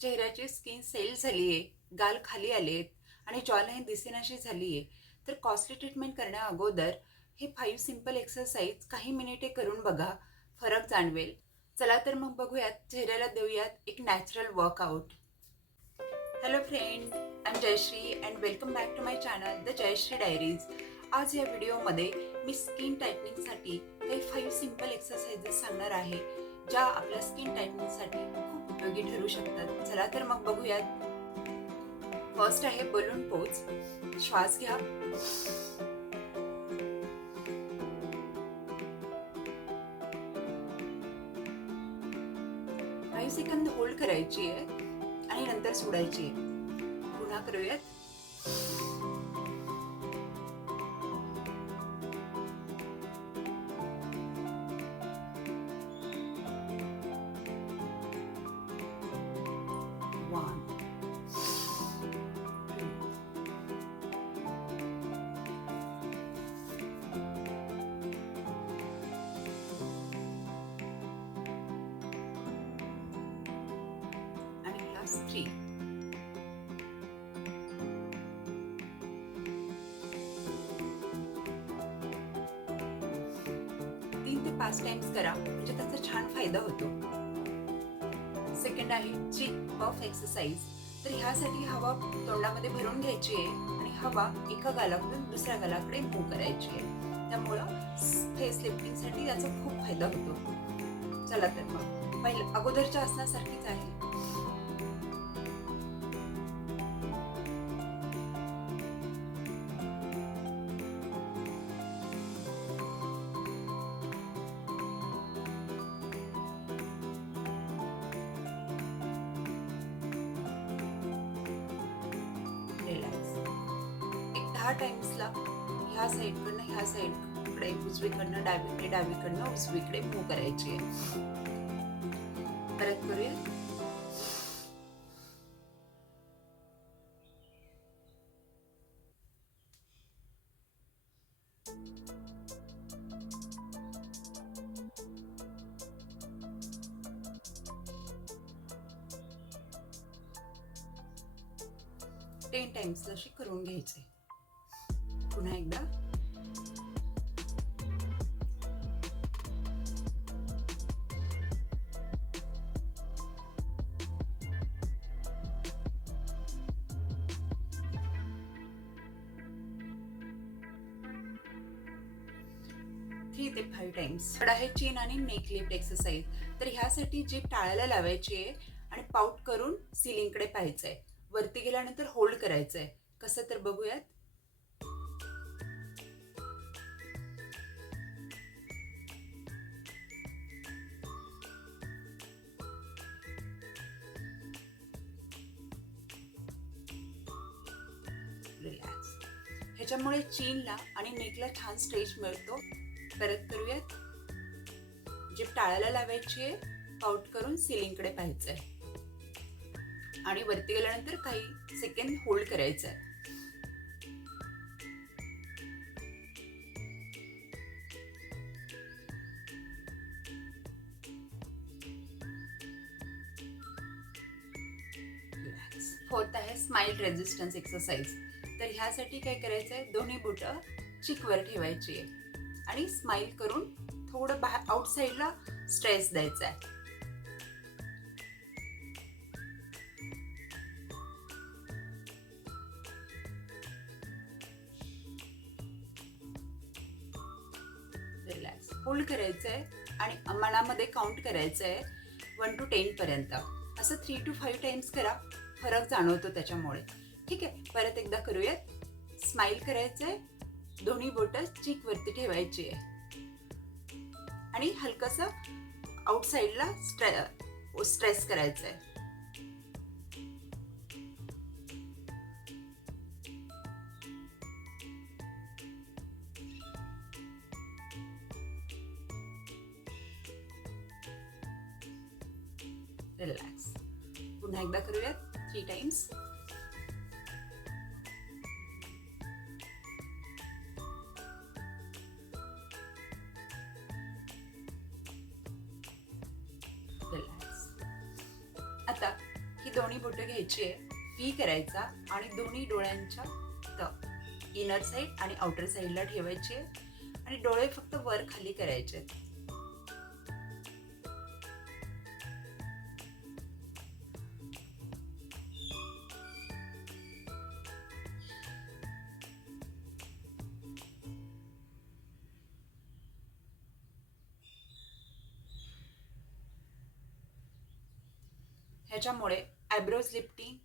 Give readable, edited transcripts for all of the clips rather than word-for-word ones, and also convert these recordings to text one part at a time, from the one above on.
चेहऱ्याची skin sale झाली आहे, गाल खाली आलेत आणि जॉलाईन दिसेनाशी झाली आहे, तर कॉस्टली ट्रीटमेंट करण्या अगोदर हे 5 सिंपल एक्सरसाइज काही मिनिटे करून बघा, फरक जाणवेल. चला तर मग बघूयात, चेहऱ्याला देऊयात एक natural workout. Hello friend, I am Jayshree and welcome back to my channel the Jayshree diaries. आज या व्हिडिओमध्ये मी स्किन टाईटनिंगसाठी काही 5 सिंपल एक्सरसाइजेस सांगणार आहे, ज्या आपल्या स्किन टाईटनिंगसाठी खूप उपयोगी ठरू शकतात. चला तर मग बघूयात. फर्स्ट आहे बलून पोज. श्वास घ्या, 5 सेकंद होल्ड करायची आहे आणि नंतर सोडायची आहे. पुन्हा करूयात. 1, 2, आणि लास्ट 3. 3 ते 5 टाइम्स करा, म्हणजे त्याचा छान फायदा होतो. सेकंड आहे चीक पफ एक्सरसाइज. तर ह्यासाठी हवा तोंडामध्ये भरून घ्यायची आहे आणि हवा एका गालाकडून दुसऱ्या गालाकडे मूव्ह करायची आहे. त्यामुळं फेस लिफ्टिंगसाठी याचा खूप फायदा होतो. चला तर मग पहिलं अगोदरच्या आसनासारखीच आहे. रिलॅक्स. एक 10 टाइम्सला ह्या साईडकडनं ह्या साईडकडे, उजवीकडनं डावीकडे, डावीकडनं उजवीकडे मूव्ह करायची आहे. परत करूया. टेन टाइम्स अशी करून घ्यायचे. पुन्हा एकदा. थ्री ते 5 टाइम्स. आहे चीन आणि नेक लिफ्ट एक्सरसाइज. तर ह्यासाठी जीभ टाळायला लावायची आहे आणि पाऊट करून सिलिंगकडे पाहायचंय. वरती गेल्यानंतर होल्ड करायचंय. कसं तर बघूयात. रिलॅक्स. ह्याच्यामुळे चीनला आणि नेकला छान स्ट्रेच मिळतो. परत करूयात. जीभ टाळायला लावायची आहे, पाऊट करून सिलिंगकडे पाहायचंय आणि वरती गेल्यानंतर काही सेकंड होल्ड करायचंय. फोर्थ आहे स्माइल रेजिस्टन्स एक्सरसाइज. तर ह्यासाठी काय करायचंय, दोन्ही बोटं चिकवर ठेवायची आहे आणि स्माइल करून थोडं बाहेर आउटसाइडला स्ट्रेस द्यायचा आहे. रिलॅक्स. होल्ड करायचंय आणि मनामध्ये काउंट करायचंय 1 to 10 पर्यंत. असं 3 to 5 टाइम्स करा, फरक जाणवतो त्याच्यामुळे. ठीक आहे, परत एकदा करूयात. स्माइल करायचंय, दोन्ही बोटं चीक वरती ठेवायची आहे आणि हलकसं आउटसाइडला स्ट्रेस करायचंय. रिलॅक्स. पुन्हा एकदा करूयात 3 टाइम्स. रिलॅक्स. आता ही दोन्ही बोटं घ्यायची आहे, व्ही करायचा आणि दोन्ही डोळ्यांच्या इनर साईड आणि आउटर साईडला ठेवायचे आणि डोळे फक्त वर खाली करायचे. ह्याच्यामुळे आयब्रोज लिफ्टिंग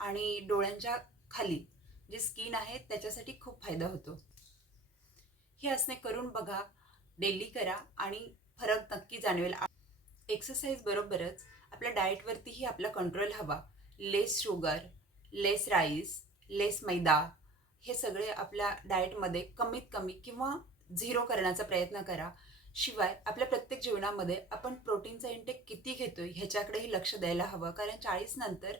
आणि डोळ्यांच्या खाली जी स्किन आहे त्याच्यासाठी खूप फायदा होतो. ही आसने करून बघा, डेली करा आणि फरक नक्की जाणवेल. एक्सरसाइज बरोबरच आपल्या डाएटवरतीही आपला कंट्रोल हवा. लेस शुगर, लेस राईस, लेस मैदा हे सगळे आपल्या डाएटमध्ये कमीत कमी किंवा झिरो करण्याचा प्रयत्न करा. शिवाय आपल्या प्रत्येक जीवनामध्ये आपण प्रोटीनचा इंटेक किती घेतोय ह्याच्याकडेही लक्ष द्यायला हवं, कारण 40 नंतर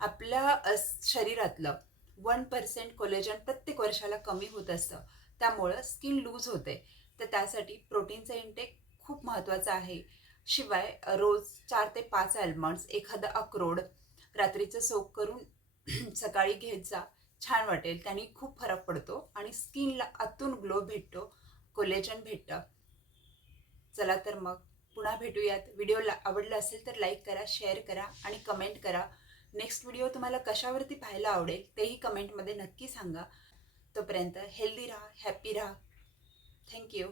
आपल्या शरीरातलं 1% कोलेजन प्रत्येक वर्षाला कमी होत असतं. त्यामुळं स्किन लूज होते. तर त्यासाठी प्रोटीनचा इंटेक खूप महत्त्वाचा आहे. शिवाय रोज 4 ते 5 आल्मंड्स, एखादा अक्रोड रात्रीचं सोक करून सकाळी घेत जा. छान वाटेल, त्याने खूप फरक पडतो आणि स्किनला आतून ग्लो भेटतो, कोलेजन भेटतं. चला तर मग पुन्हा भेटूयात. व्हिडिओला आवडला असेल तर लाईक करा, शेअर करा आणि कमेंट करा. नेक्स्ट व्हिडिओ तुम्हाला कशावरती पाहायला आवडेल तेही कमेंटमध्ये नक्की सांगा. तोपर्यंत हेल्दी राहा, हॅपी राहा. थँक्यू.